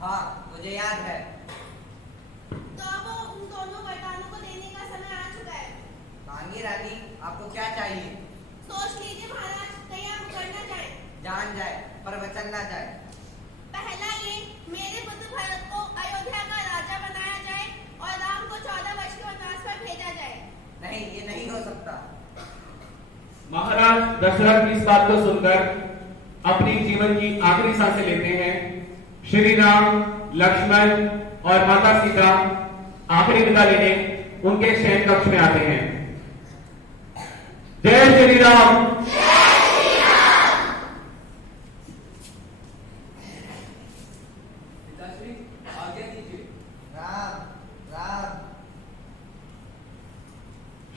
हाँ, मुझे याद है। तो अब उन दोनों वरदानों को देने का समय आ चुका है। मांगी रानी, आपको क्या चाहिए? सोच लीजिए महाराज, कहीं आप करना जाए। जान जाए पर वचन ना जाए। पहला ये, मेरे पुत्र भरत को अयोध्या का राजा बनाया जाए और राम को 14 वर्ष के वनवास पर भेजा जाए। नहीं, ये नहीं हो सकता। महाराज दशरथ इस बात को सुनकर अपनी जीवन की आखिरी सांसें लेते हैं। श्री राम, लक्ष्मण और माता सीता आखिरी विदा लेने उनके शयन कक्ष में आते हैं। जय श्री राम। पिताश्री, आज्ञा दीजिए। राम, राम।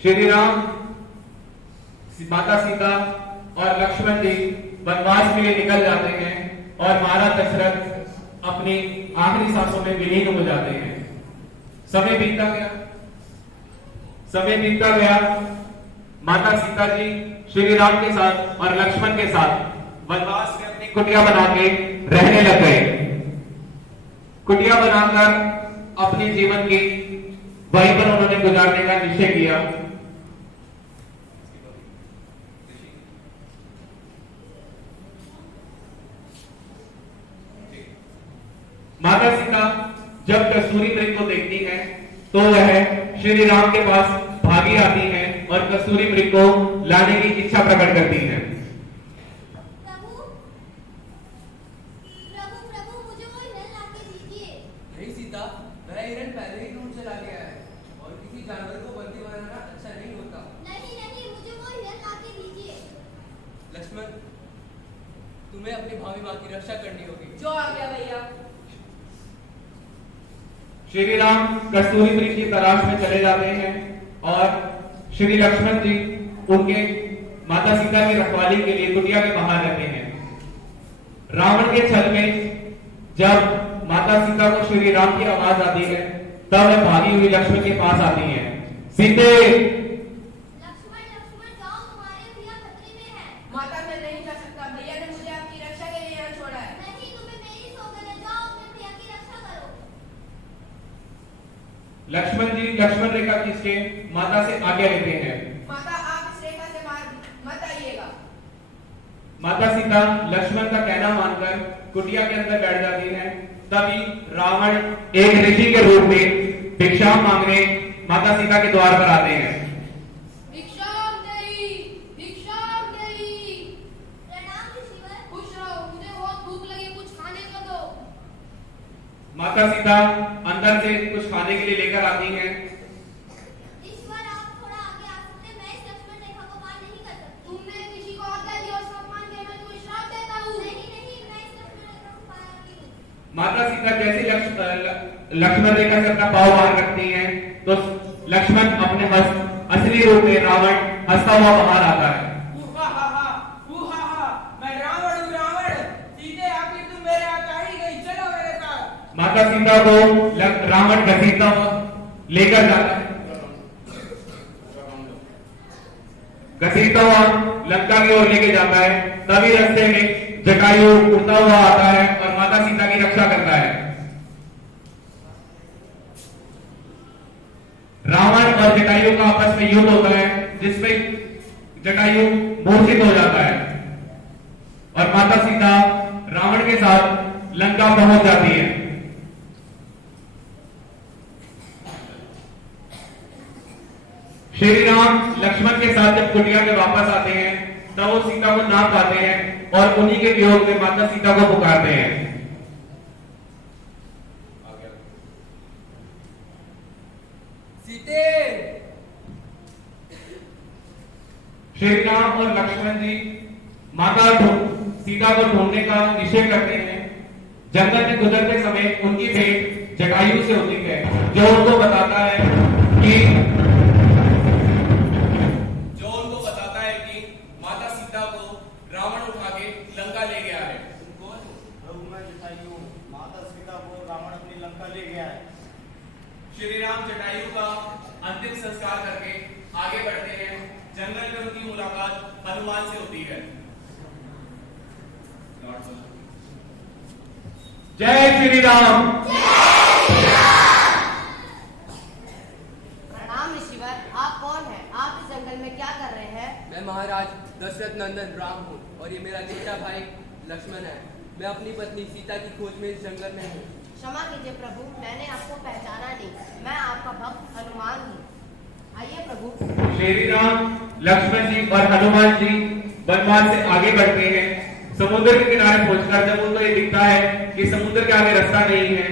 श्री राम, माता सीता और लक्ष्मण जी वनवास के लिए निकल जाते हैं और महाराज दशरथ अपनी आखिरी सांसों में विलीन हो जाते हैं। समय बीतता गया। माता सीता जी श्री राम के साथ और लक्ष्मण के साथ वनवास में अपनी कुटिया बना के रहने लग गए। कुटिया बनाकर अपने जीवन की वहीं पर उन्होंने गुजारने का निश्चय किया। माता सीता जब कस्तूरी मृग को देखती है तो वह श्री राम के पास भागी आती है और कस्तूरी मृग को लाने की इच्छा प्रकट करती है। प्रभु, प्रभु, प्रभु, मुझे वो हिरण लाके दीजिए। नहीं सीता, वह हिरण पहले ही ढूंढ चला गया है और किसी जानवर को बंदी बनाना अच्छा नहीं होता। नहीं, नहीं, मुझे वो हिरण लाके दीजिए। लक्ष्मण, तुम्हें अपनी भावी माँ की रक्षा करनी होगी। जो आ गया भैया। श्री राम कस्तूरी मृग की तलाश में चले जाते हैं और श्री लक्ष्मण जी उनके माता सीता की रखवाली के लिए कुटिया के बाहर रहते हैं। रावण के छल में जब माता सीता को श्री राम की आवाज आती है तब वह भागी हुई लक्ष्मण के पास आती है। सीते, लक्ष्मण, लक्ष्मण, जाओ, तुम्हारे भैया खतरे में है। माता, मैं नहीं जा सकता। भैया ने मुझे आपकी रक्षा के लिए यहाँ छोड़ा है। नहीं, तुम्हें मेरी सौगंध है, जाओ अपने भैया की रक्षा करो। लक्ष्मण जी लक्ष्मण रेखा खींच के माता से आज्ञा लेते हैं। माता, आप इस रेखा से बाहर मत आइएगा। माता सीता लक्ष्मण का कहना मानकर कुटिया के अंदर बैठ जाती है। तभी रावण एक ऋषि के रूप में भिक्षा मांगने माता सीता के द्वार पर आते हैं। भिक्षाम देहि, भिक्षाम देहि। प्रणाम ऋषिवर। खुश रहो, मुझे बहुत भूख लगी, कुछ खाने को दो। माता सीता अंदर से कुछ खाने के लिए लेकर आती हैं। ईश्वर, आप थोड़ा आगे आ सकते हैं, मैं इस लक्ष्मण रेखा को पार नहीं कर सकती। तुमने किसी को आज्ञा दी और सम्मान के मैं तुम्हें श्राप देता हूँ। नहीं, नहीं, मैं इस लक्ष्मण रेखा को पार आती हूँ। माता सीता जैसे लक्ष्मण रेखा से अपना पाँव बाहर रखती हैं तो लक्ष्मण अपने हस्त असली रूप में रावण हंसता हुआ बाहर आता है। मैं रावण हूँ, रावण। सीधे आखिर तुम मेरे हाथ आ ही गई, चलो मेरे साथ। माता सीता को रावण घसीटता हुआ लेकर जाता है। घसीटता हुआ लंका की ओर लेके जाता है। तभी रास्ते में जटायु उड़ता हुआ आता है और माता सीता की रक्षा करता है। रावण और जटायु का आपस में युद्ध होता है जिसमें जटायु मूर्छित हो जाता है और माता सीता रावण के साथ लंका पहुंच जाती है। श्री राम लक्ष्मण के साथ जब कुटिया में वापस आते हैं तब वो सीता को ना पाते हैं और उन्हीं के वियोग में माता सीता को पुकारते हैं। सीते, श्री राम और लक्ष्मण जी माता सीता को ढूंढने का निश्चय करते हैं। जंगल में गुजरते समय उनकी भेंट जटायु से होती है जो उनको बताता है कि माता सीता को रावण उठा के लंका ले गया है। तुम कौन हो? प्रभु, मैं जटायु हूँ। माता सीता को रावण अपनी लंका ले गया है। श्री राम जटायु का अंतिम संस्कार करके आगे बढ़ते हैं। जंगल में उनकी मुलाकात हनुमान से होती है। जय श्री राम। प्रणाम ऋषिवर, आप कौन हैं? आप इस जंगल में क्या कर रहे हैं? मैं महाराज दशरथ नंदन राम हूँ और ये मेरा छोटा भाई लक्ष्मण है। मैं अपनी पत्नी सीता की खोज में इस जंगल में हूँ। क्षमा कीजिए प्रभु, मैंने आपको पहचाना नहीं। मैं आपका भक्त हनुमान हूँ। आइए प्रभु। श्री राम, लक्ष्मण जी और हनुमान जी वनवास से आगे बढ़ते हैं। समुद्र के किनारे पहुंचकर जब उनको ये दिखता है कि समुद्र के आगे रास्ता नहीं है,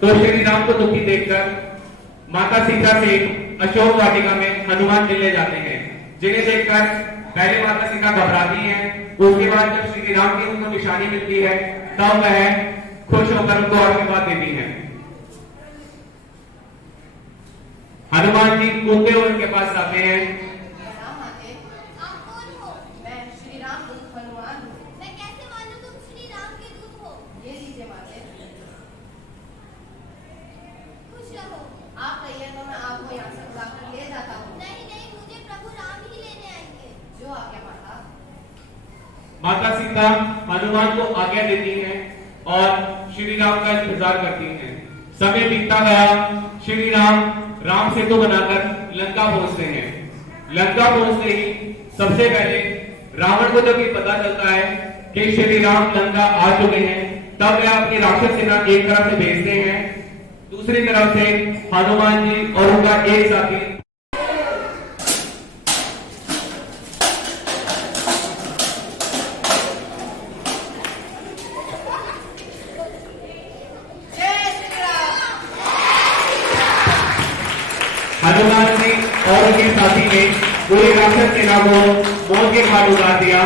तो श्री राम को दुखी देखकर माता सीता से अशोक वाटिका में हनुमान मिलने जाते हैं, जिन्हें देखकर पहले माता सीता घबराती हैं। उसके बाद जब श्री राम की उनको निशानी मिलती है, तब वह खुश होकर उनको आशीर्वाद देती हैं। हनुमान जी कूदते हुए उनके पास आते हैं। प्रणाम माते। आप कौन हो? मैं श्री राम दूत हनुमान हूँ। मैं कैसे मालूम तुम श्री राम के दूत हो? ये लीजिए माते। खुश रहो। आप कहिए तो मैं आपको यहाँ से उड़ाकर ले जाता हूँ। नहीं नहीं, मुझे प्रभु राम ही लेने आएंगे। जो आज्ञा माता। माता सीता हनुमान को आज्ञा देती हैं और श्री राम का इंतजार करती हैं। समय बीतता गया। श्री राम राम सेतु बनाकर लंका पहुंचते हैं। लंका पहुंचते ही सबसे पहले रावण को जब ये पता चलता है कि श्री राम लंका आ चुके हैं, तब वह अपनी राक्षस सेना एक तरफ से भेजते हैं, दूसरी तरफ से हनुमान जी और उनका एक साथी हनुमान जी और उनके साथी ने पूरी राक्षस सेना को मौत के घाट उतार दिया।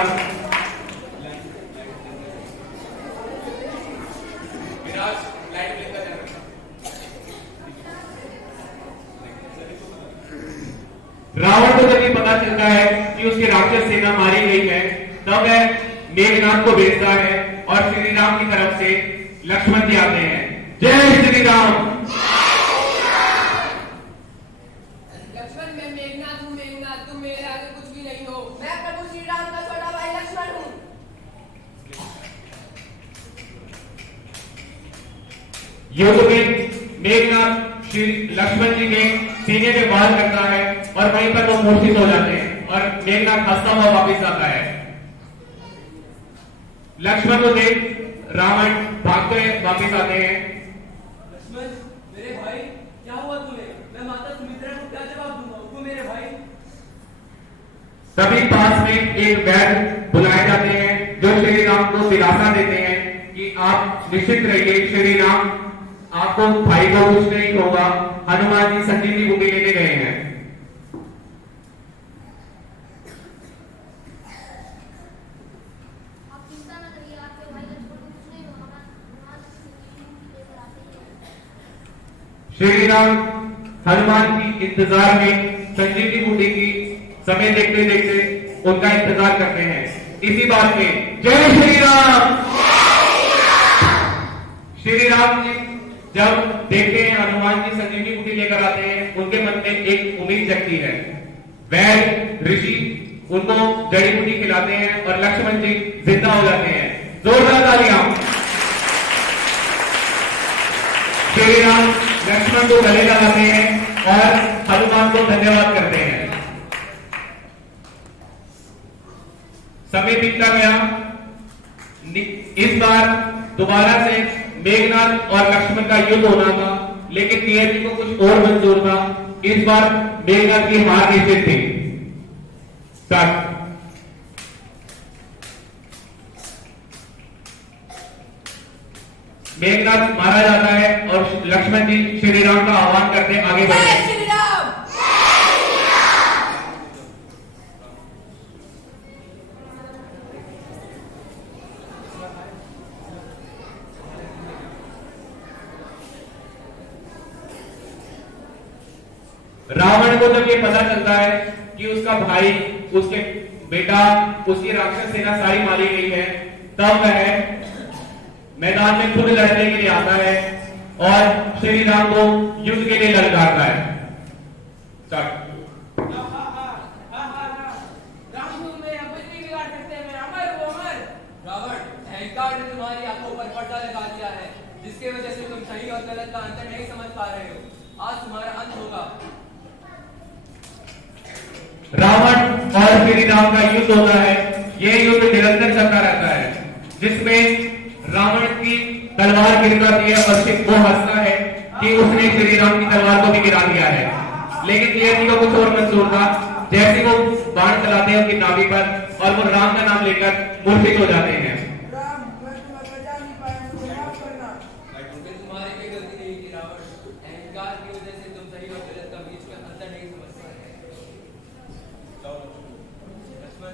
रावण को जब ये पता चलता है कि उसकी राक्षस सेना मारी गई है, तब वह मेघनाथ को भेजता है और श्री राम की तरफ से लक्ष्मण जी आते हैं। जय श्री राम। लक्ष्मण, मैं मेघनाथ हूँ। मेघनाथ, तुम मेरे आगे कुछ भी नहीं हो। मैं प्रभु श्री राम का छोटा भाई लक्ष्मण हूँ। युद्ध में मेघनाथ श्री लक्ष्मण जी के सीने पे वार करता है और वहीं पर वो मूर्छित हो जाते हैं और मेघनाथ हंसता हुआ वापस आता है। लक्ष्मण को देख रावण भागते हुए वापस आते हैं। लक्ष्मण, मेरे भाई, क्या हुआ तुम्हें? मैं माता सुमित्रा को क्या जवाब दूंगा? वो मेरे भाई। सभी पास में एक वैद्य बुलाए जाते हैं जो श्री राम को दिलासा देते हैं कि आप निश्चित रहिए, श्री राम आपको भाई को कुछ नहीं होगा। हनुमान जी संजीवनी बूटी लेने गए हैं। आप चिंता न करिए, आपके भाई लक्ष्मण को कुछ नहीं होगा। हनुमान जी लेकर आते हैं। श्री राम हनुमान की इंतजार में संजीवनी बूटी की समय देखते देखते उनका इंतजार करते हैं। इसी बात में जय श्री राम। श्री राम जी जब देखते हैं हनुमान जी संजीवनी बूटी लेकर आते हैं, उनके मन में एक उम्मीद जगती है। वैद्य ऋषि उनको जड़ी बूटी खिलाते हैं और लक्ष्मण जी जिंदा हो जाते हैं। जोरदार तालियां। श्री राम लक्ष्मण को गले लगाते हैं और हनुमान को धन्यवाद करते हैं। समय बीतता गया। इस बार दोबारा से मेघनाथ और लक्ष्मण का युद्ध होना था, लेकिन नियति को कुछ और मंजूर था। इस बार मेघनाथ की हार निश्चित थी। सर मेघनाथ मारा जाता है और लक्ष्मण जी श्री राम का आह्वान करते आगे बढ़ते हैं। श्री राम। रावण को जब ये पता चलता है कि उसका भाई, उसके बेटा, उसकी राक्षस सेना सारी मारी गई है, तब वह मैदान में खुद लड़ने के लिए आता है और श्री राम को युद्ध के लिए ललकारता है। राम, तुम मेरा कुछ नहीं बिगाड़ सकते। मैं अमर हूँ, अमर। रावण, अहंकार ने तुम्हारी आंखों पर पर्दा लगा दिया है। जिसके वजह से तुम सही और गलत का अंतर नहीं समझ पा रहे हो। आज तुम्हारा अंत होगा। रावण और श्री राम का युद्ध होता है। यह युद्ध निरंतर चलता रहता है, जिसमें रावण की तलवार गिर जाती है और फिर वो हंसता है कि उसने श्री राम की तलवार को भी गिरा दिया है। लेकिन नियति को कुछ और मंजूर था। जैसे वो बाण चलाते हैं उनकी नाभि पर और वो राम का नाम लेकर मूर्छित हो जाते हैं। राम, मैं तुम्हें बचा नहीं पाया, मुझे माफ करना। क्योंकि तुम्हारी कोई गलती नहीं थी रावण। अहंकार की वजह से तुम सही और गलत का बीच में अंतर नहीं समझ पाए। लक्ष्मण,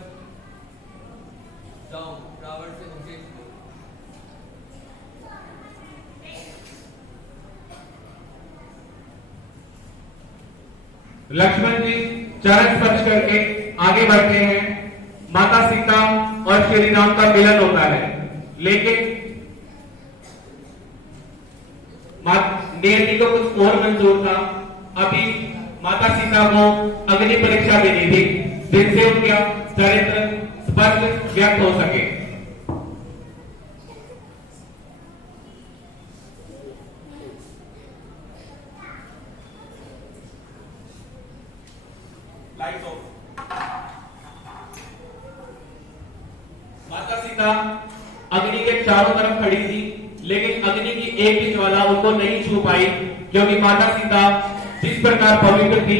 जाओ रावण से उपदेश लो। लक्ष्मण जी चरण स्पर्श करके आगे बढ़ते हैं। माता सीता और श्री राम का मिलन होता है, लेकिन नियति को कुछ और मंजूर था। अभी माता सीता को अग्नि परीक्षा देनी थी, जिससे उनका चरित्र स्पष्ट व्यक्त हो सके। Lights off. माता सीता अग्नि के चारों तरफ खड़ी थी, लेकिन अग्नि की एक भी ज्वाला उनको नहीं छू पाई, क्योंकि माता सीता जिस प्रकार पवित्र थी,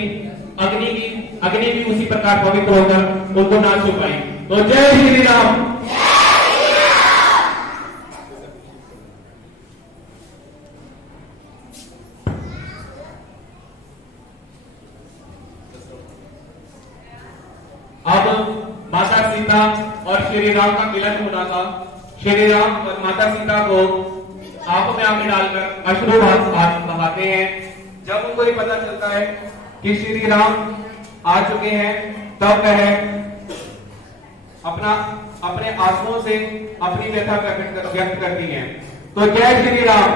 अग्नि भी उसी प्रकार पवित्र होकर उनको ना छू पाई। तो जय श्री राम। अब माता सीता और श्री राम का मिलन होना था। श्री राम और माता सीता को आंखों में आंखें डालकर अश्रु बहाते हैं। जब उनको ये पता चलता है कि श्री राम आ चुके हैं, तब वह अपने आंसुओं से अपनी व्यथा व्यक्त करती हैं। तो जय श्री राम।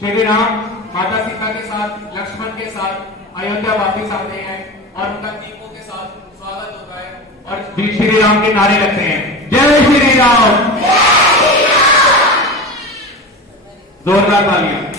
श्री राम माता सीता के साथ, लक्ष्मण के साथ अयोध्या वापस आते हैं और उनका दीपों के साथ स्वागत होता है और श्री राम के नारे लगते हैं, जय श्री राम। जोरदार तालियां।